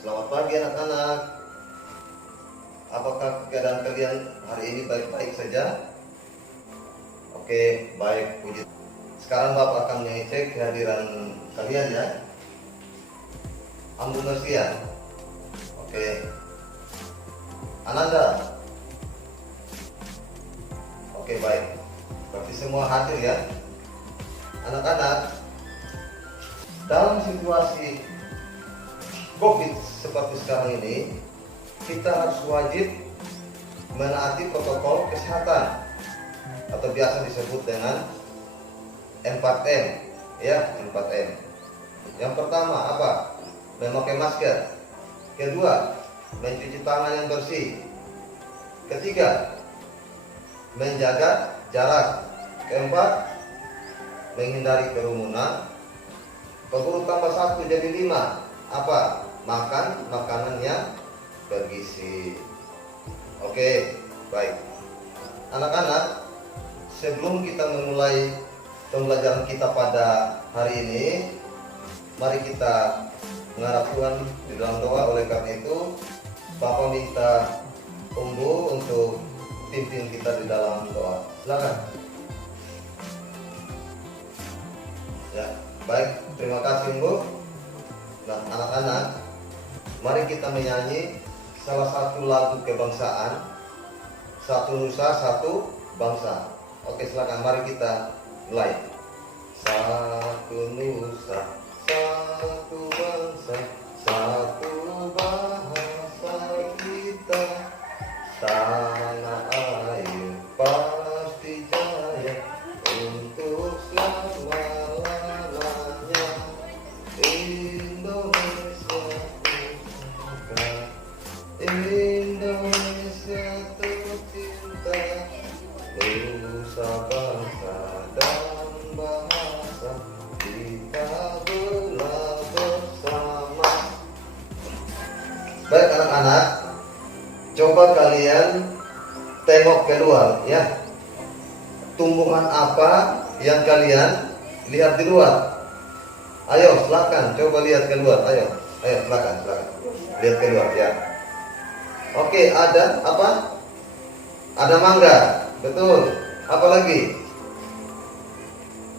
Selamat pagi anak-anak. Apakah keadaan kalian hari ini baik-baik saja? Oke, baik, puji. Sekarang Bapak akan mengecek kehadiran kalian ya. Ambu Mersia. Oke. Ananda. Oke, baik. Berarti semua hadir ya. Anak-anak, dalam situasi COVID seperti sekarang ini, kita harus wajib menaati protokol kesehatan atau biasa disebut dengan 4M ya, 4M. Yang pertama apa? Memakai masker. Kedua, mencuci tangan yang bersih. Ketiga, menjaga jarak. Keempat, menghindari kerumunan. Pengurus tambah 1 jadi 5. Apa? Makan makanan yang bergizi. Oke, baik. Anak-anak, sebelum kita memulai pembelajaran kita pada hari ini, mari kita menghadap Tuhan di dalam doa. Oleh karena itu, Bapak minta Umbu untuk pimpin kita di dalam doa. Silakan. Ya, baik. Terima kasih, Umbu. Nah, anak-anak, mari kita menyanyi salah satu lagu kebangsaan, Satu Nusa, Satu Bangsa. Oke, silakan. Mari kita mulai. Satu nusa, satu bangsa, satu bahasa kita, tanah air pasti jaya untuk selama-lamanya. Indonesia tercinta, nusa bangsa dan bahasa kita belah bersama. Baik anak-anak, coba kalian tengok keluar ya. Tumbuhan apa yang kalian lihat di luar? Ayo, silakan, coba lihat keluar. Ayo, silakan. Lihat keluar ya. Oke, ada apa? Ada mangga, betul. Apa lagi?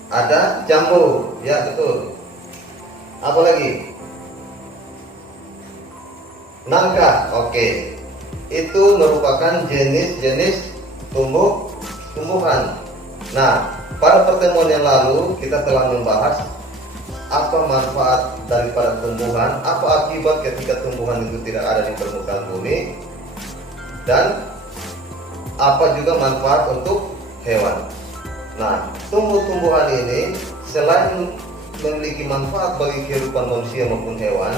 Ada jambu, ya betul. Apa lagi? Nangka, oke. Itu merupakan jenis-jenis tumbuhan. Nah, pada pertemuan yang lalu kita telah membahas apa manfaat daripada tumbuhan, apa akibat ketika tumbuhan itu tidak ada di permukaan bumi, dan apa juga manfaat untuk hewan. Nah, tumbuh-tumbuhan ini selain memiliki manfaat bagi kehidupan manusia maupun hewan,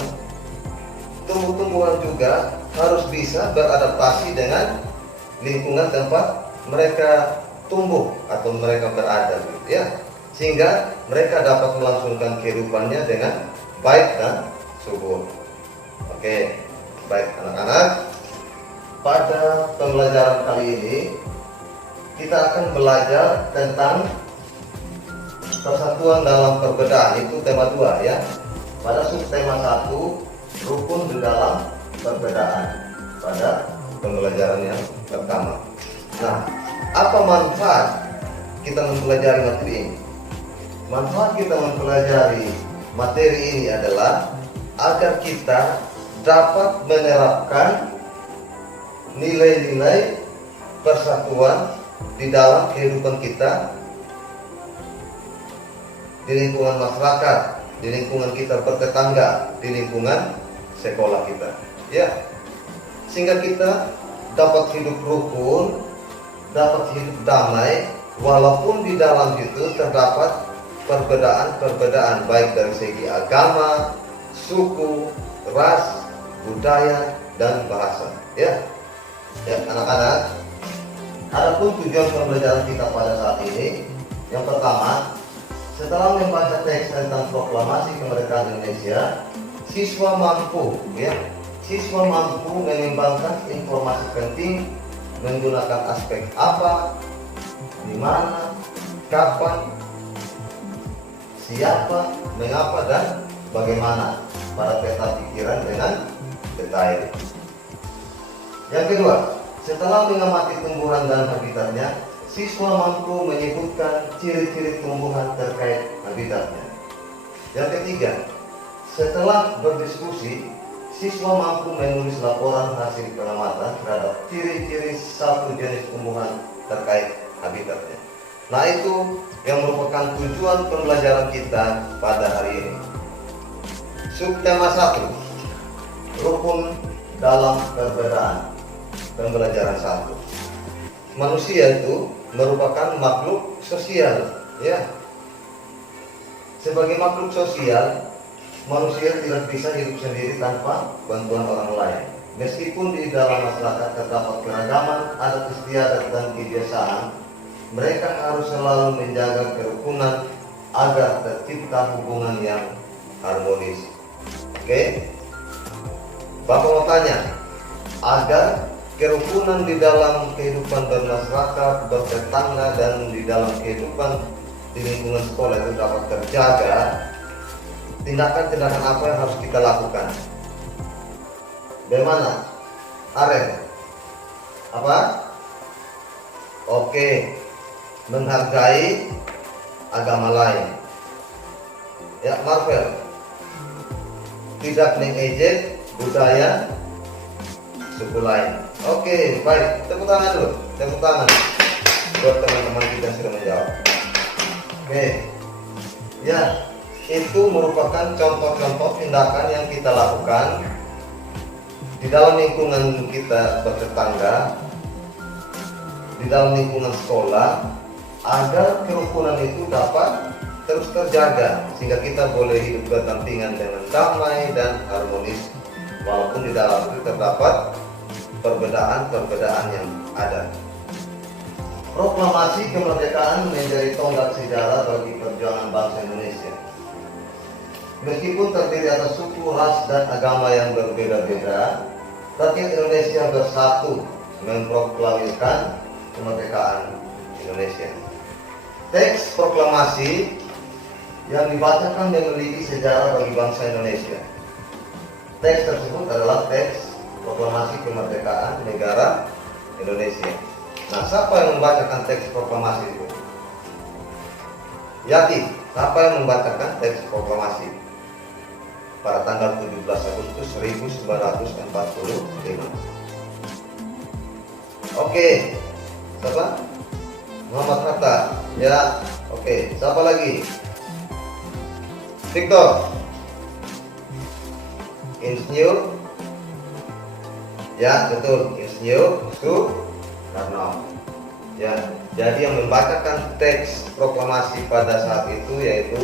tumbuh-tumbuhan juga harus bisa beradaptasi dengan lingkungan tempat mereka tumbuh atau mereka berada, gitu ya, sehingga mereka dapat melangsungkan kehidupannya dengan baik dan subur. Oke, baik anak-anak, pada pembelajaran kali ini kita akan belajar tentang persatuan dalam perbedaan. Itu tema 2 ya. Pada subtema 1, rukun di dalam perbedaan, pada pembelajaran yang pertama. Nah, apa manfaat kita mempelajari materi ini? Manfaat kita mempelajari materi ini adalah agar kita dapat menerapkan nilai-nilai persatuan di dalam kehidupan kita, di lingkungan masyarakat, di lingkungan kita bertetangga, di lingkungan sekolah kita, ya, sehingga kita dapat hidup rukun, dapat hidup damai, walaupun di dalam itu terdapat perbedaan-perbedaan baik dari segi agama, suku, ras, budaya, dan bahasa. Ya, anak-anak, adapun tujuan pembelajaran kita pada saat ini, yang pertama, setelah membaca teks tentang proklamasi kemerdekaan Indonesia, siswa mampu mengembangkan informasi penting menggunakan aspek apa, di mana, kapan, siapa, mengapa, dan bagaimana pada peta pikiran dengan detail. Yang kedua, setelah mengamati tumbuhan dan habitatnya, siswa mampu menyebutkan ciri-ciri tumbuhan terkait habitatnya. Yang ketiga, setelah berdiskusi, siswa mampu menulis laporan hasil pengamatan terhadap ciri-ciri satu jenis tumbuhan terkait habitatnya. Nah, itu yang merupakan tujuan pembelajaran kita pada hari ini. Subtema 1, rukun dalam perbedaan. Pembelajaran 1. Manusia itu merupakan makhluk sosial, ya. Sebagai makhluk sosial, manusia tidak bisa hidup sendiri tanpa bantuan orang lain. Meskipun di dalam masyarakat terdapat keragaman adat istiadat dan kebiasaan, mereka harus selalu menjaga kerukunan agar tercipta hubungan yang harmonis. Oke? Bapak mau tanya, agar kerukunan di dalam kehidupan bermasyarakat, bertetangga, dan di dalam kehidupan di lingkungan sekolah itu dapat terjaga, tindakan-tindakan apa yang harus kita lakukan? Bagaimana? Aren? Apa? Oke, menghargai agama lain. Ya, Marvel. Tidak mengejek budaya suku lain. Oke, baik. Tepuk tangan dulu. Tepuk tangan buat teman-teman kita yang sudah menjawab. Oke. Ya, itu merupakan contoh-contoh tindakan yang kita lakukan di dalam lingkungan kita bertetangga, di dalam lingkungan sekolah, agar kerukunan itu dapat terus terjaga sehingga kita boleh hidup berdampingan dengan damai dan harmonis, walaupun di dalam itu terdapat perbedaan-perbedaan yang ada. Proklamasi kemerdekaan menjadi tonggak sejarah bagi perjuangan bangsa Indonesia. Meskipun terdiri atas suku, ras, dan agama yang berbeda-beda, rakyat Indonesia bersatu memproklamirkan kemerdekaan Indonesia. Teks proklamasi yang dibacakan memiliki sejarah bagi bangsa Indonesia. Teks tersebut adalah teks proklamasi kemerdekaan negara Indonesia. Nah, siapa yang membacakan teks proklamasi itu? Yati, siapa yang membacakan teks proklamasi pada tanggal 17 Agustus 1945? Oke, siapa? Muhammad Hatta. Ya, oke. Siapa lagi? Victor. Insinyur. Ya, betul. Insinyur Soekarno. Ya, jadi yang membacakan teks proklamasi pada saat itu yaitu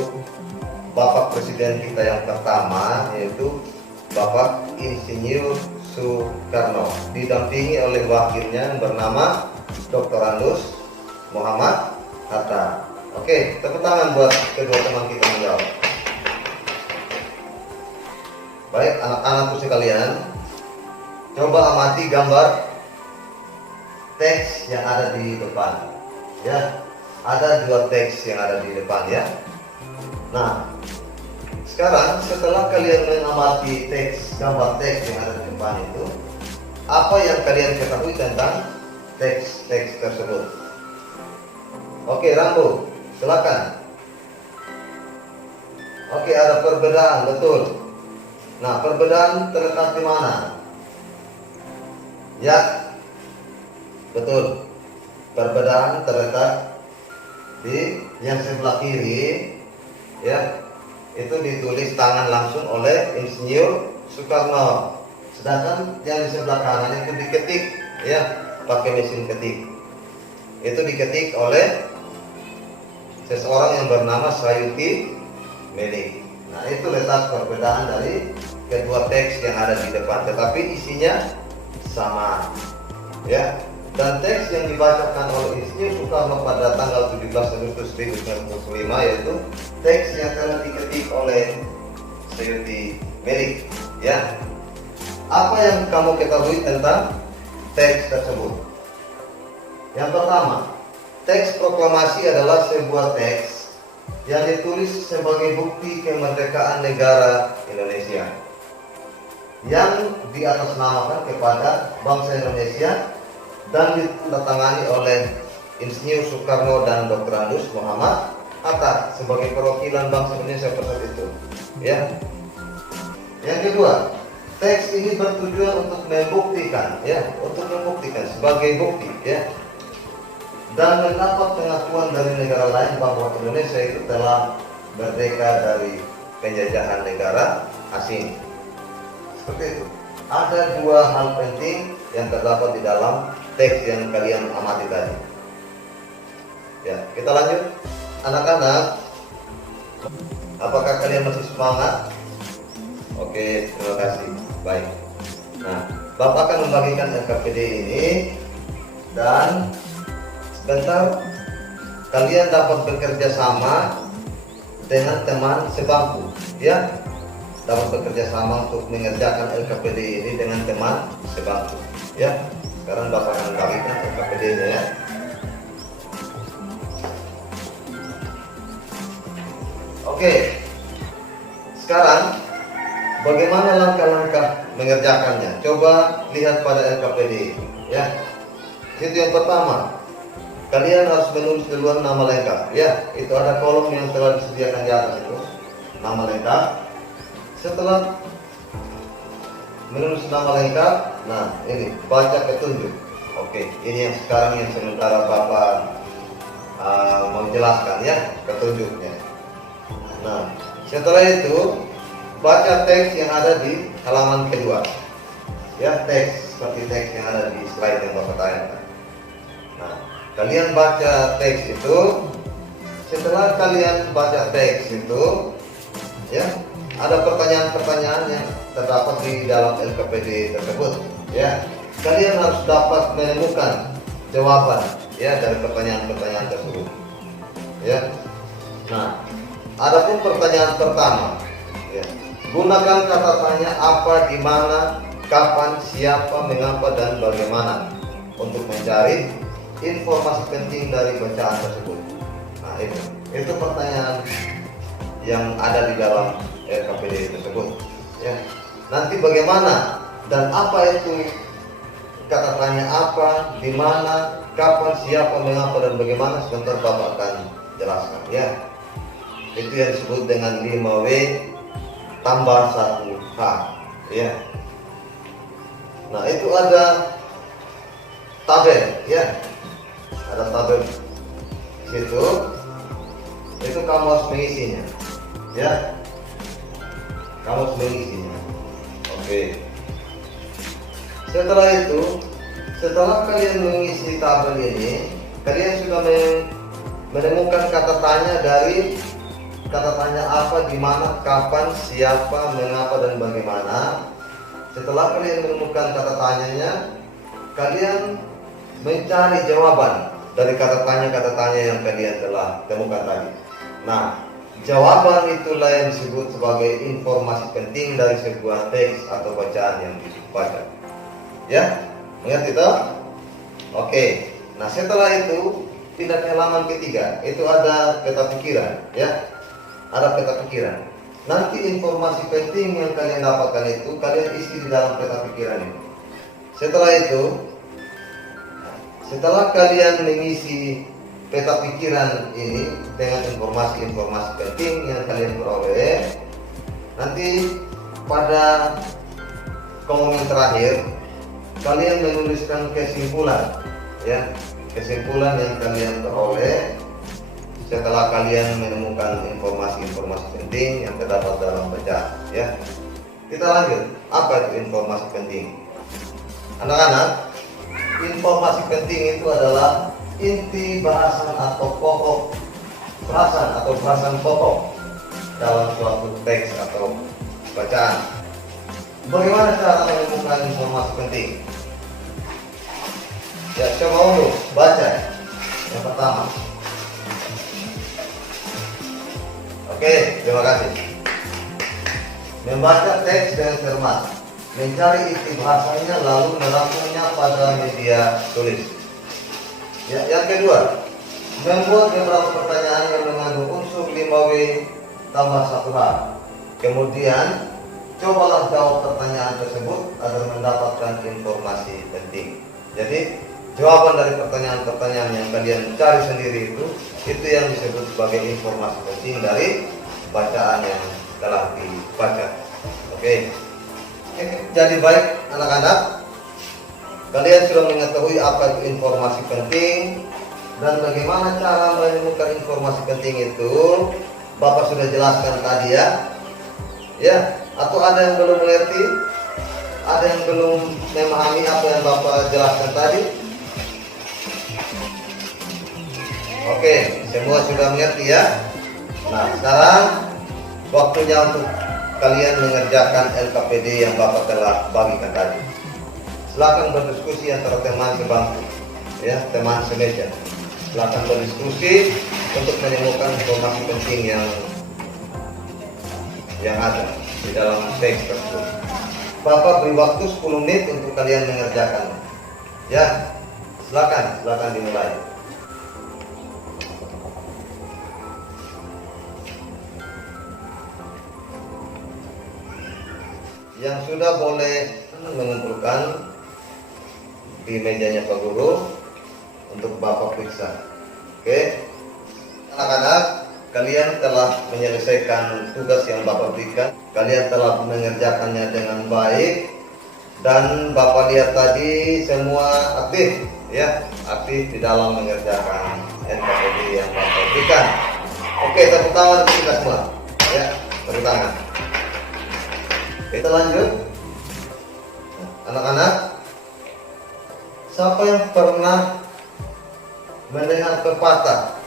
Bapak Presiden kita yang pertama, yaitu Bapak Insinyur Soekarno, didampingi oleh wakilnya yang bernama Dr. Andus Muhammad Hatta. Oke, tepuk tangan buat kedua teman kita menjawab. Baik, anak-anakku sekalian, coba amati gambar teks yang ada di depan. Ya, ada dua teks yang ada di depan ya. Nah, sekarang setelah kalian mengamati gambar teks yang ada di depan itu, apa yang kalian ketahui tentang teks tersebut? Oke, Rambo, silakan. Oke, ada perbedaan, betul. Nah, perbedaan terletak di mana? Ya, betul. Perbedaan terletak di yang sebelah kiri, ya. Itu ditulis tangan langsung oleh Insinyur Soekarno. Sedangkan yang di sebelah kanan itu diketik, ya, pakai mesin ketik. Itu diketik oleh seseorang yang bernama Sayuti Melik. Nah, itu letak perbedaan dari kedua teks yang ada di depan, tetapi isinya sama, ya. Dan teks yang dibacakan oleh Insinyur Soekarno pada tanggal 17 Agustus 1945 yaitu teks yang telah diketik oleh Sayuti Melik, ya. Apa yang kamu ketahui tentang teks tersebut? Yang pertama, teks proklamasi adalah sebuah teks yang ditulis sebagai bukti kemerdekaan negara Indonesia, yang diatasnamakan kepada bangsa Indonesia dan ditandatangani oleh Insinyur Soekarno dan Dr. Andes Muhammad Hatta sebagai perwakilan bangsa Indonesia pada saat itu. Ya. Yang kedua, teks ini bertujuan untuk membuktikan, sebagai bukti, ya, dan mendapat pengakuan dari negara lain bahwa Indonesia itu telah merdeka dari penjajahan negara asing. Seperti itu. Ada dua hal penting yang terdapat di dalam teks yang kalian amati tadi. Ya, kita lanjut. Anak-anak, apakah kalian masih semangat? Oke, terima kasih. Baik. Nah, Bapak akan membagikan LKPD ini dan sebentar kalian dapat bekerja sama dengan teman sebangku, ya. Dapat bekerja sama untuk mengerjakan LKPD ini dengan teman sebangku, ya. Sekarang Bapak akan membagikan LKPD-nya, ya. Oke. Sekarang bagaimana langkah-langkah mengerjakannya? Coba lihat pada LKPD, ya. Itu yang pertama, kalian harus menulis duluan nama lengkap, ya. Itu ada kolom yang telah disediakan di atas itu, nama lengkap. Setelah menulis nama lengkap, nah ini baca petunjuk. Oke, ini yang sekarang yang sementara Bapak mau jelaskan, ya, petunjuknya. Nah, setelah itu baca teks yang ada di halaman kedua, ya, teks seperti teks yang ada di slide yang Bapak tayangkan. Nah, kalian baca teks itu. Setelah kalian baca teks itu, ya, ada pertanyaan-pertanyaan yang terdapat di dalam LKPD tersebut, ya. Kalian harus dapat menemukan jawaban, ya, dari pertanyaan-pertanyaan tersebut, ya. Nah, adapun pertanyaan pertama, ya, gunakan kata tanya apa, di mana, kapan, siapa, mengapa, dan bagaimana untuk mencari informasi penting dari bacaan tersebut. Nah, itu pertanyaan yang ada di dalam LKPD tersebut, ya. Nanti bagaimana dan apa itu kata tanya apa, di mana, kapan, siapa, mengapa, dan bagaimana, sebentar Bapak akan jelaskan, ya. Itu yang disebut dengan 5W tambah 1H, ya. Nah, itu ada tabel, ya. Ada tabel situ. Itu kamu harus mengisinya, ya. Kamu harus mengisinya. Oke. Setelah itu, setelah kalian mengisi tabel ini, kalian sudah menemukan kata tanya dari kata tanya apa, di mana, kapan, siapa, mengapa, dan bagaimana. Setelah kalian menemukan kata tanyanya, kalian mencari jawaban dari kata tanya yang kalian telah temukan tadi. Nah, jawaban itulah yang disebut sebagai informasi penting dari sebuah teks atau bacaan yang dibaca. Ya, ingat itu? Oke. Nah, setelah itu pindah ke halaman ketiga. Itu ada peta pikiran, ya. Ada peta pikiran. Nanti informasi penting yang kalian dapatkan itu kalian isi di dalam peta pikiran ini. Setelah itu, setelah kalian mengisi peta pikiran ini dengan informasi-informasi penting yang kalian peroleh, nanti pada kolom yang terakhir kalian menuliskan kesimpulan, ya, kesimpulan yang kalian peroleh setelah kalian menemukan informasi-informasi penting yang terdapat dalam bacaan, ya. Kita lanjut. Apa itu informasi penting? Anak-anak, informasi penting itu adalah inti bahasan atau pokok bahasan pokok dalam suatu teks atau bacaan. Bagaimana cara menemukan informasi penting? Ya, coba dulu baca yang pertama. Oke, terima kasih. Membaca teks dengan cermat, mencari inti bahasanya lalu merangkumnya pada media tulis. Ya, yang kedua, membuat beberapa pertanyaan yang mengandung unsur 5W tambah 1H. Kemudian Cobalah jawab pertanyaan tersebut agar mendapatkan informasi penting. Jadi jawaban dari pertanyaan-pertanyaan yang kalian cari sendiri itu yang disebut sebagai informasi penting dari bacaan yang telah dibaca. Oke. Jadi baik anak-anak, kalian sudah mengetahui apa itu informasi penting dan bagaimana cara menemukan informasi penting itu. Bapak sudah jelaskan tadi ya. Ya, atau ada yang belum mengerti? Ada yang belum memahami apa yang Bapak jelaskan tadi? Oke, semua sudah mengerti ya. Nah, sekarang waktunya untuk kalian mengerjakan LKPD yang Bapak telah bagikan tadi. Silakan berdiskusi antara teman sebangku, ya, teman semeja. Silakan berdiskusi untuk menemukan informasi penting yang ada di dalam teks tersebut. Bapak beri waktu 10 menit untuk kalian mengerjakan. Ya, silakan dimulai. Yang sudah boleh mengumpulkan di mejanya Pak Guru untuk Bapak periksa. Oke, anak-anak, kalian telah menyelesaikan tugas yang Bapak berikan. Kalian telah mengerjakannya dengan baik. Dan Bapak lihat tadi semua aktif, ya, aktif di dalam mengerjakan LKPD yang Bapak berikan. Oke, tepuk tangan untuk kita semua. Ya, tepuk tangan. Kita lanjut. Anak-anak, siapa yang pernah mendengar pepatah,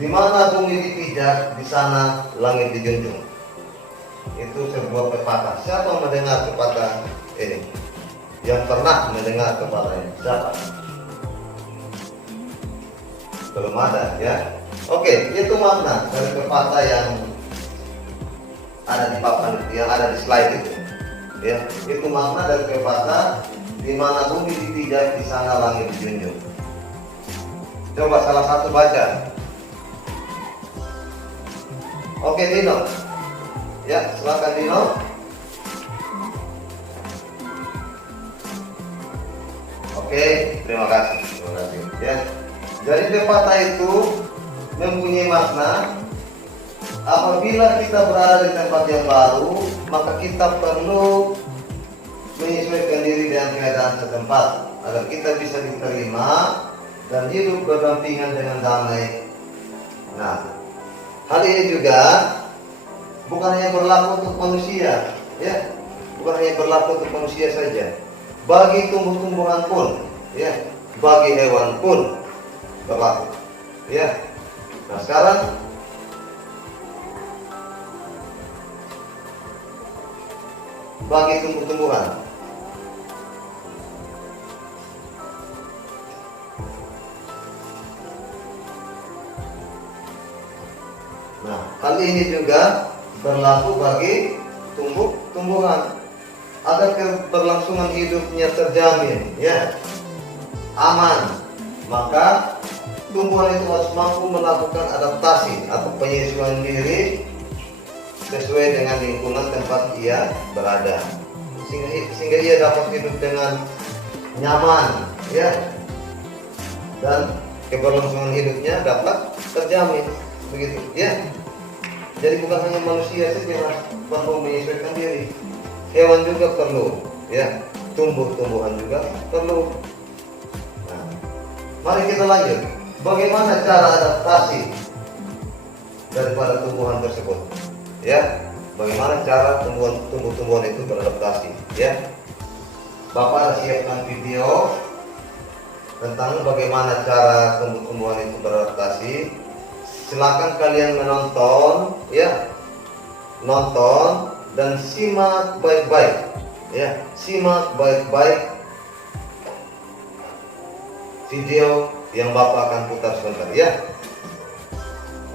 di mana bumi dipijak, di sana langit dijunjung? Itu sebuah pepatah. Siapa yang mendengar pepatah ini? Yang pernah mendengar pepatah ini? Siapa? Belum ada, ya. Oke, itu makna dari pepatah yang ada di papan, yang ada di slide itu. Ya, itu makna dari pepatah, di mana bumi dipijak, di sana langit dijunjung. Coba salah satu baca. Oke, Dino. Ya, silakan Dino. Oke, terima kasih. Terima kasih. Ya. Jadi pepatah itu mempunyai makna, apabila kita berada di tempat yang baru, maka kita perlu menyesuaikan diri dengan keadaan setempat agar kita bisa diterima dan hidup berdampingan dengan damai. Nah, hal ini juga bukan hanya berlaku untuk manusia, ya, bukan hanya berlaku untuk manusia saja. Bagi tumbuh-tumbuhan pun, ya, bagi hewan pun berlaku, ya. Nah, sekarang bagi tumbuh-tumbuhan, nah, hal ini juga berlaku bagi tumbuh-tumbuhan agar keberlangsungan hidupnya terjamin, ya, aman. Maka tumbuhan itu harus mampu melakukan adaptasi atau penyesuaian diri sesuai dengan lingkungan tempat ia berada, sehingga ia dapat hidup dengan nyaman, ya, dan keberlangsungan hidupnya dapat terjamin, begitu, ya. Jadi bukan hanya manusia saja yang perlu menyesuaikan diri, hewan juga perlu, ya, tumbuh-tumbuhan juga perlu. Nah, mari kita lanjut. Bagaimana cara adaptasi daripada tumbuhan tersebut? Ya, bagaimana cara tumbuh-tumbuhan itu beradaptasi? Ya, Bapak ada siapkan video tentang bagaimana cara tumbuh-tumbuhan itu beradaptasi. Silakan kalian menonton, ya, nonton dan simak baik-baik, ya, simak baik-baik video yang Bapak akan putar sebentar, ya.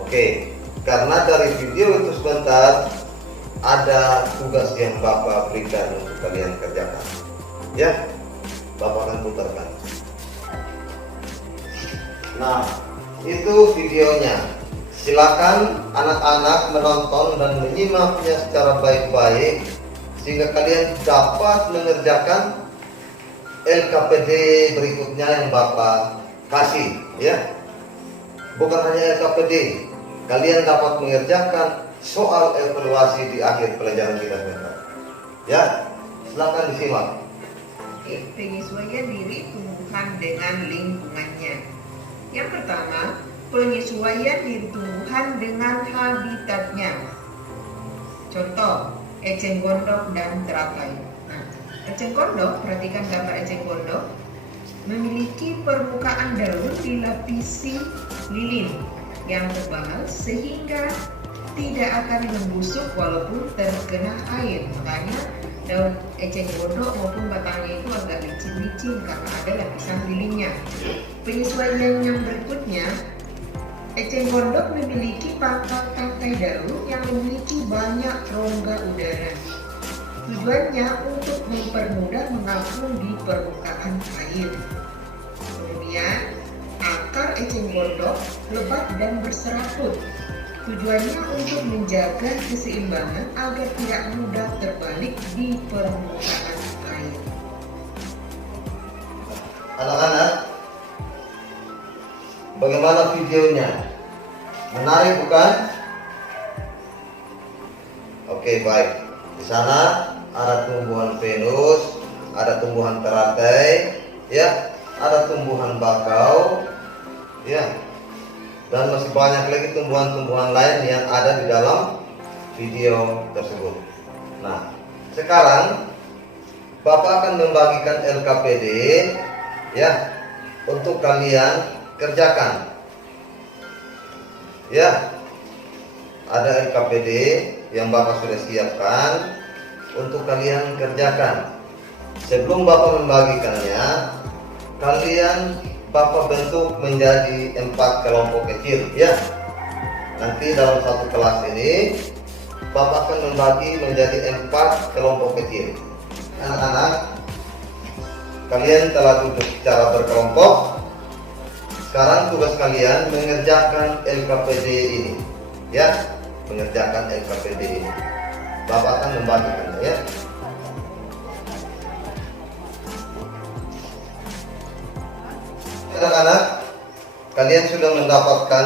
Oke, karena dari video itu sebentar ada tugas yang Bapak berikan untuk kalian kerjakan, ya. Bapak akan putarkan. Nah, itu videonya. Silakan anak-anak menonton dan menyimaknya secara baik-baik sehingga kalian dapat mengerjakan LKPD berikutnya yang Bapak kasih, ya. Bukan hanya LKPD, kalian dapat mengerjakan soal evaluasi di akhir pelajaran kita sebentar. Ya, silakan disimak. Penyesuaian diri tumbuhan dengan lingkungannya. Yang pertama, penyesuaian diri tumbuhan dengan habitatnya. Contoh, eceng gondok dan teratai. Nah, eceng gondok, perhatikan gambar eceng gondok, memiliki permukaan daun dilapisi lilin yang tebal sehingga tidak akan membusuk walaupun terkena air. Makanya daun eceng gondok maupun batangnya itu agak licin-licin karena ada lapisan lilinnya. Penyesuaian yang berikutnya, eceng gondok memiliki pangkal tangkai daun yang memiliki banyak rongga udara. Tujuannya untuk mempermudah mengapung di permukaan air. Kemudian, akar eceng gondok lebat dan berserabut. Tujuannya untuk menjaga keseimbangan agar tidak mudah terbalik di permukaan air. Anak-anak, bagaimana videonya? Menarik bukan? Oke, baik. Di sana ada tumbuhan Venus, ada tumbuhan teratai, ya, ada tumbuhan bakau, ya. Dan masih banyak lagi tumbuhan-tumbuhan lain yang ada di dalam video tersebut. Nah, sekarang Bapak akan membagikan LKPD, ya, untuk kalian kerjakan. Ya, ada LKPD yang Bapak sudah siapkan untuk kalian kerjakan. Sebelum Bapak membagikannya, kalian Bapak bentuk menjadi 4 kelompok kecil, ya. Nanti dalam satu kelas ini Bapak akan membagi menjadi 4 kelompok kecil. Anak-anak, kalian telah duduk secara berkelompok. Sekarang tugas kalian mengerjakan LKPD ini, ya. Mengerjakan LKPD ini. Bapak akan membagikannya, ya. Anak-anak, kalian sudah mendapatkan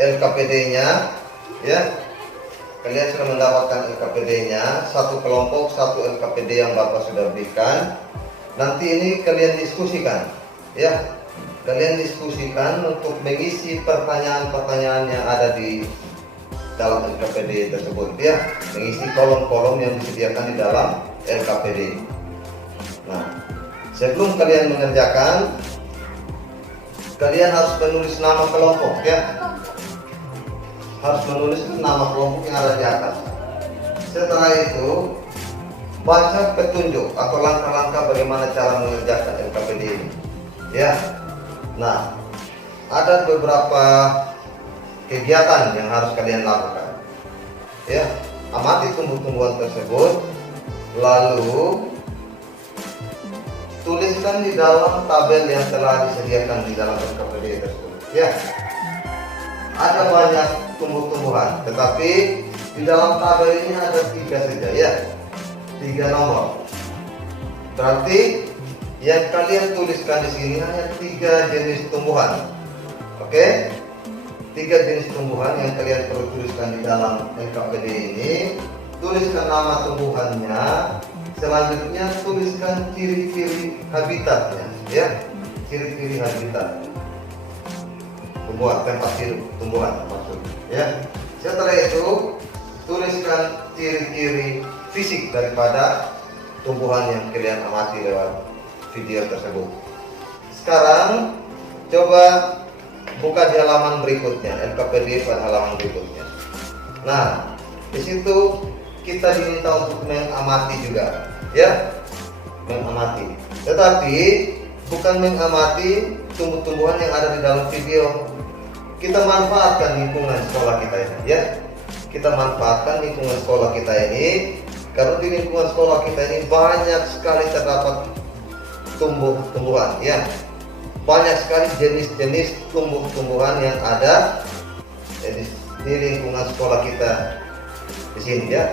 LKPD-nya, ya. Kalian sudah mendapatkan LKPD-nya, satu kelompok, satu LKPD yang Bapak sudah berikan. Nanti ini kalian diskusikan, ya. Kalian diskusikan untuk mengisi pertanyaan-pertanyaan yang ada di dalam LKPD tersebut, ya. Mengisi kolom-kolom yang disediakan di dalam LKPD. Nah, sebelum kalian mengerjakan, kalian harus menulis nama kelompok, ya. Harus menulis nama kelompok yang ada di atas. Setelah itu, baca petunjuk atau langkah-langkah bagaimana cara mengerjakan LKPD ini, ya. Nah, ada beberapa kegiatan yang harus kalian lakukan, ya. Amati tumbuh-tumbuhan tersebut, lalu tuliskan di dalam tabel yang telah disediakan di dalam LKPD tersebut, ya. Ada banyak tumbuh-tumbuhan, tetapi di dalam tabel ini ada 3 saja, ya. 3 nomor. Berarti yang kalian tuliskan di sini hanya 3 jenis tumbuhan. Oke? 3 jenis tumbuhan yang kalian perlu tuliskan di dalam LKPD ini. Tuliskan nama tumbuhannya. Selanjutnya tuliskan ciri-ciri habitatnya, ya. Ciri-ciri habitat tumbuhan, tempat hidup tumbuhan maksudnya, ya. Setelah itu tuliskan ciri-ciri fisik daripada tumbuhan yang kalian amati lewat video tersebut. Sekarang coba buka di halaman berikutnya, LKPD pada halaman berikutnya. Nah, di situ kita diminta untuk mengamati juga, ya. Mengamati. Tetapi bukan mengamati tumbuh-tumbuhan yang ada di dalam video. Kita manfaatkan lingkungan sekolah kita ini, ya. Kita manfaatkan lingkungan sekolah kita ini, karena di lingkungan sekolah kita ini banyak sekali terdapat tumbuh-tumbuhan, ya. Banyak sekali jenis-jenis tumbuh-tumbuhan yang ada di lingkungan sekolah kita di sini, ya.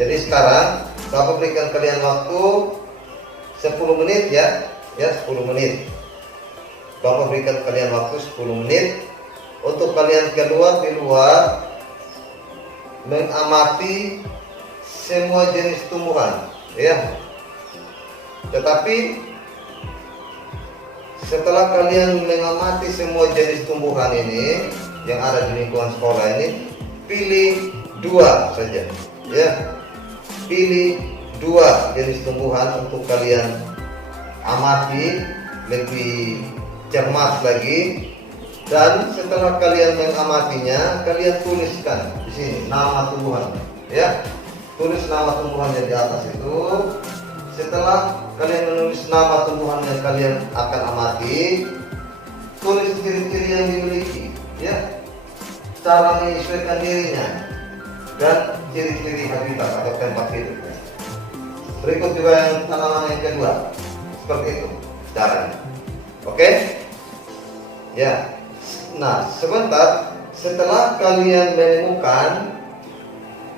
Jadi sekarang Bapak berikan kalian waktu 10 menit ya. Ya, 10 menit. Bapak berikan kalian waktu 10 menit untuk kalian keluar di luar mengamati semua jenis tumbuhan, ya. Tetapi setelah kalian mengamati semua jenis tumbuhan ini yang ada di lingkungan sekolah ini, pilih 2 saja, ya. Pilih 2 jenis tumbuhan untuk kalian amati lebih cermat lagi. Dan setelah kalian mengamatinya, kalian tuliskan di sini nama tumbuhan, ya. Tulis nama tumbuhan yang di atas itu. Setelah kalian menulis nama tumbuhan yang kalian akan amati, tulis ciri-ciri yang dimiliki, ya. Cara menyesuaikan dirinya dan ciri-ciri habitat atau tempat hidupnya. Berikut juga yang tanaman yang kedua, seperti itu caranya. Oke? Ya. Nah, sebentar setelah kalian menemukan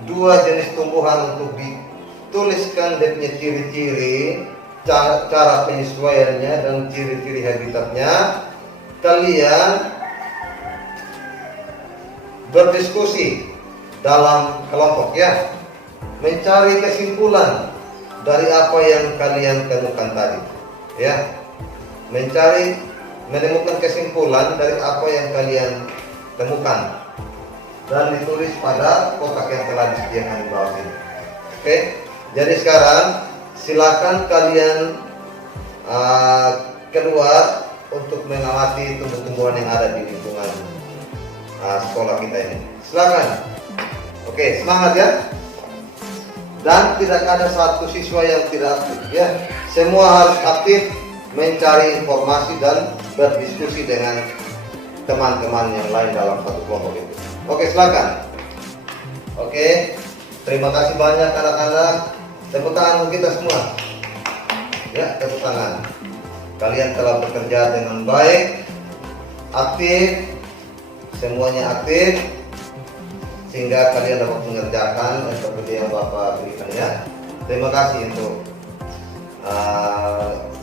2 jenis tumbuhan untuk dituliskan dia punya ciri-ciri, cara penyesuaiannya dan ciri-ciri habitatnya, kalian berdiskusi dalam kelompok, ya, mencari kesimpulan dari apa yang kalian temukan tadi, ya, menemukan kesimpulan dari apa yang kalian temukan dan ditulis pada kotak yang telah disediakan di bawah ini. Oke, jadi sekarang silakan kalian keluar untuk mengamati tumbuh-tumbuhan yang ada di lingkungan sekolah kita ini. Silakan. Oke, semangat ya. Dan tidak ada satu siswa yang tidak aktif, ya. Semua harus aktif mencari informasi dan berdiskusi dengan teman-teman yang lain dalam satu kelompok itu. Oke, silakan. Oke, terima kasih banyak anak-anak. Tepuk tangan untuk kita semua. Ya, tepuk tangan. Kalian telah bekerja dengan baik, aktif, semuanya aktif, sehingga kalian dapat mengerjakan seperti yang Bapak berikan, ya. Terima kasih untuk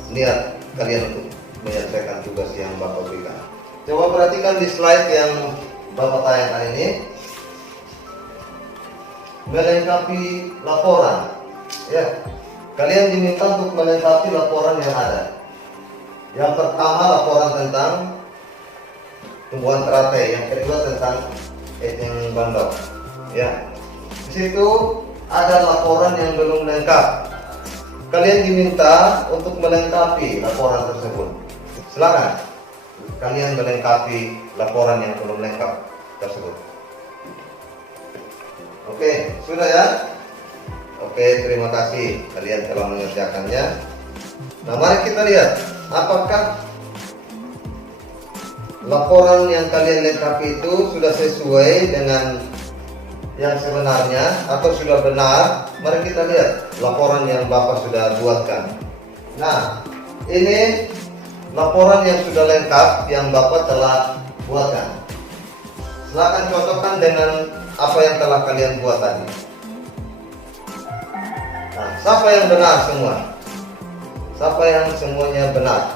niat kalian untuk menyelesaikan tugas yang Bapak berikan. Coba perhatikan di slide yang Bapak tayangkan ini. Melengkapi laporan, ya. Kalian diminta untuk melengkapi laporan yang ada. Yang pertama laporan tentang tumbuhan teratai, yang kedua tentang eceng gondok, ya. Di situ ada laporan yang belum lengkap. Kalian diminta untuk melengkapi laporan tersebut. Silakan kalian melengkapi laporan yang belum lengkap tersebut. Oke, sudah ya? Oke, terima kasih kalian telah mengerjakannya. Nah, mari kita lihat apakah laporan yang kalian lengkapi itu sudah sesuai dengan yang sebenarnya atau sudah benar. Mari kita lihat laporan yang Bapak sudah buatkan. Nah, ini laporan yang sudah lengkap yang Bapak telah buatkan. Silakan cocokkan dengan apa yang telah kalian buat tadi. Nah, siapa yang benar semua? Siapa yang semuanya benar?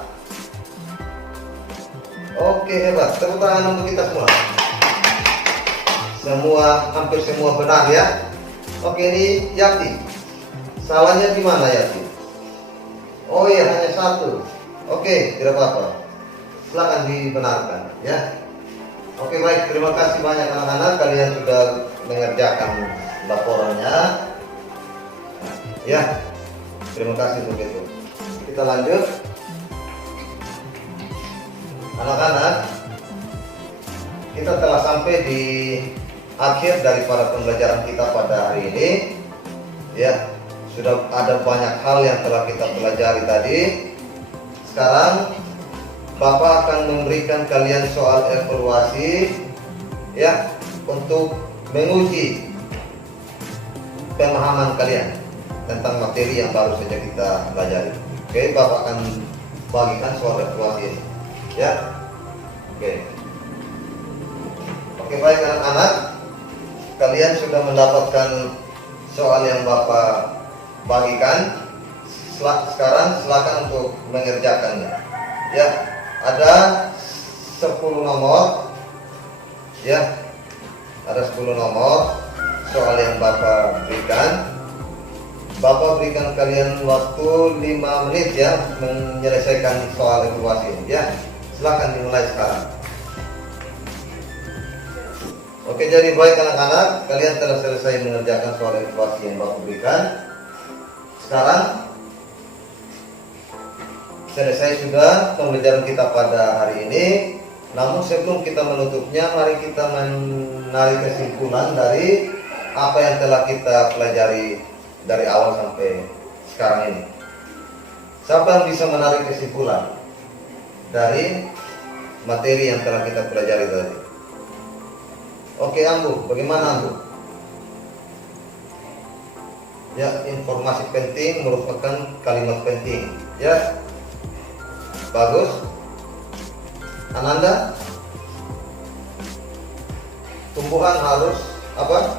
Oke, hebat. Tepuk tangan untuk kita semua. Hampir semua benar, ya. Oke, ini Yati. Salahnya di mana, Yati? Oh iya, hanya 1. Oke, tidak apa-apa. Silakan dibenarkan, ya. Oke, baik. Terima kasih banyak anak-anak. Kalian sudah mengerjakan laporannya. Ya, terima kasih untuk itu. Kita lanjut. Anak-anak, kita telah sampai di akhir daripada pembelajaran kita pada hari ini. Ya, sudah ada banyak hal yang telah kita pelajari tadi. Sekarang Bapak akan memberikan kalian soal evaluasi, ya, untuk menguji pemahaman kalian tentang materi yang baru saja kita pelajari. Oke, Bapak akan bagikan soal evaluasi ini, ya. Oke, baik anak-anak, kalian sudah mendapatkan soal yang Bapak bagikan. Sekarang silakan untuk mengerjakannya. Ya, ada 10 nomor. Ya, ada 10 nomor soal yang Bapak berikan. Bapak berikan kalian waktu 5 menit ya menyelesaikan soal evaluasi ini ya. Silakan dimulai sekarang. Oke, jadi baik anak-anak, kalian telah selesai mengerjakan soal evaluasi yang Bapak berikan. Sekarang selesai sudah pembelajaran kita pada hari ini. Namun sebelum kita menutupnya, mari kita menarik kesimpulan dari apa yang telah kita pelajari dari awal sampai sekarang ini. Siapa yang bisa menarik kesimpulan dari materi yang telah kita pelajari tadi? Oke, Ambu, bagaimana Ambu? Ya, informasi penting merupakan kalimat penting. Ya, bagus. Ananda, tumbuhan harus apa?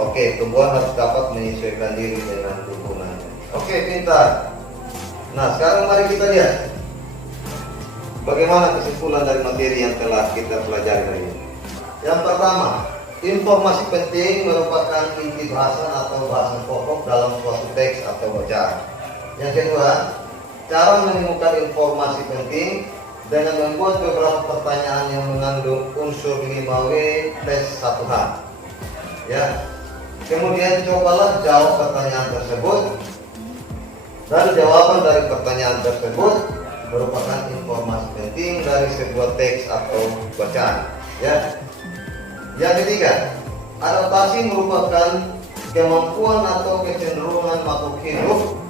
Oke, tumbuhan harus dapat menyesuaikan diri dengan lingkungannya. Oke, pintar. Nah, sekarang mari kita lihat bagaimana kesimpulan dari materi yang telah kita pelajari hari ini. Yang pertama, informasi penting merupakan inti bahasan atau bahasan pokok dalam suatu teks atau bacaan. Yang kedua, cara menemukan informasi penting dengan membuat beberapa pertanyaan yang mengandung unsur 5W tes 1H. Ya. Kemudian cobalah jawab pertanyaan tersebut, dan jawaban dari pertanyaan tersebut merupakan informasi penting dari sebuah teks atau bacaan. Ya. Yang ketiga, adaptasi merupakan kemampuan atau kecenderungan makhluk hidup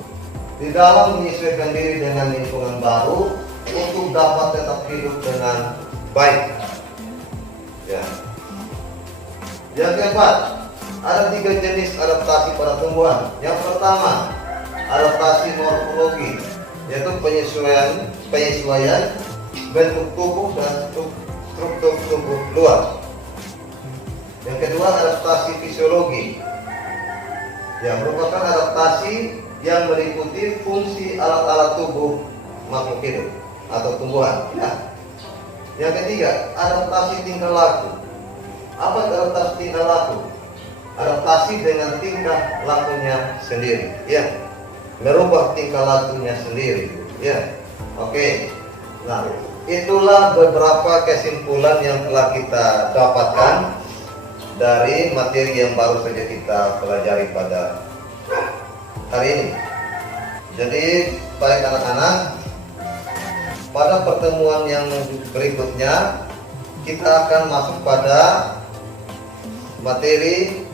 di dalam menyesuaikan diri dengan lingkungan baru untuk dapat tetap hidup dengan baik. Ya. Yang keempat, ada 3 jenis adaptasi pada tumbuhan. Yang pertama, adaptasi morfologi, yaitu penyesuaian bentuk tubuh dan struktur tubuh luar. Yang kedua, adaptasi fisiologi, yang merupakan adaptasi yang meliputi fungsi alat-alat tubuh makhluk hidup atau tumbuhan. Ya. Yang ketiga, adaptasi tingkah laku. Apa adaptasi tingkah laku? Adaptasi dengan tingkah lakunya sendiri. Ya, merubah tingkah lakunya sendiri. Ya, oke. Nah, itulah beberapa kesimpulan yang telah kita dapatkan dari materi yang baru saja kita pelajari pada hari ini. Jadi baik anak-anak, pada pertemuan yang berikutnya kita akan masuk pada materi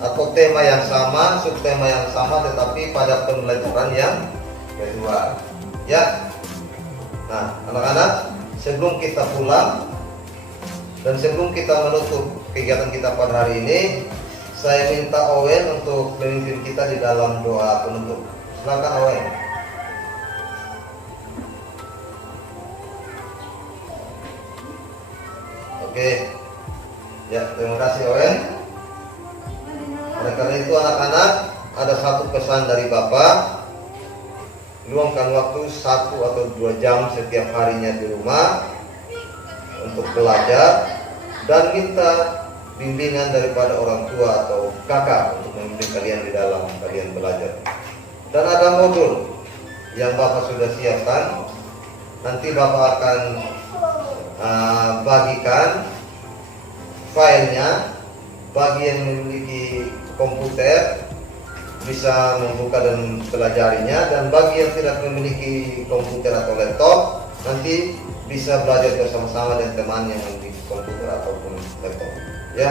atau tema yang sama, subtema yang sama, tetapi pada pembelajaran yang kedua. Ya. Nah, anak-anak, sebelum kita pulang dan sebelum kita menutup kegiatan kita pada hari ini, saya minta Owen untuk memimpin kita di dalam doa penutup. Silakan Owen. Oke. Ya, terima kasih Owen. Oleh karena itu anak-anak, ada satu pesan dari Bapak. Luangkan waktu 1 atau 2 jam setiap harinya di rumah untuk belajar dan minta bimbingan daripada orang tua atau kakak untuk membimbing kalian di dalam kalian belajar. Dan ada modul yang Bapak sudah siapkan. Nanti Bapak akan bagikan filenya bagi yang memiliki komputer bisa membuka dan pelajarinya, dan bagi yang tidak memiliki komputer atau laptop nanti bisa belajar bersama-sama dengan teman yang memiliki komputer ataupun laptop. Ya,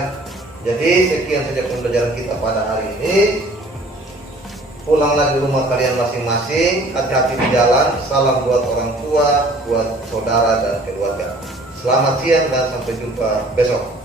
jadi sekian saja pembelajaran kita pada hari ini. Pulanglah di rumah kalian masing-masing, hati-hati di jalan. Salam buat orang tua, buat saudara dan keluarga. Selamat siang dan sampai jumpa besok.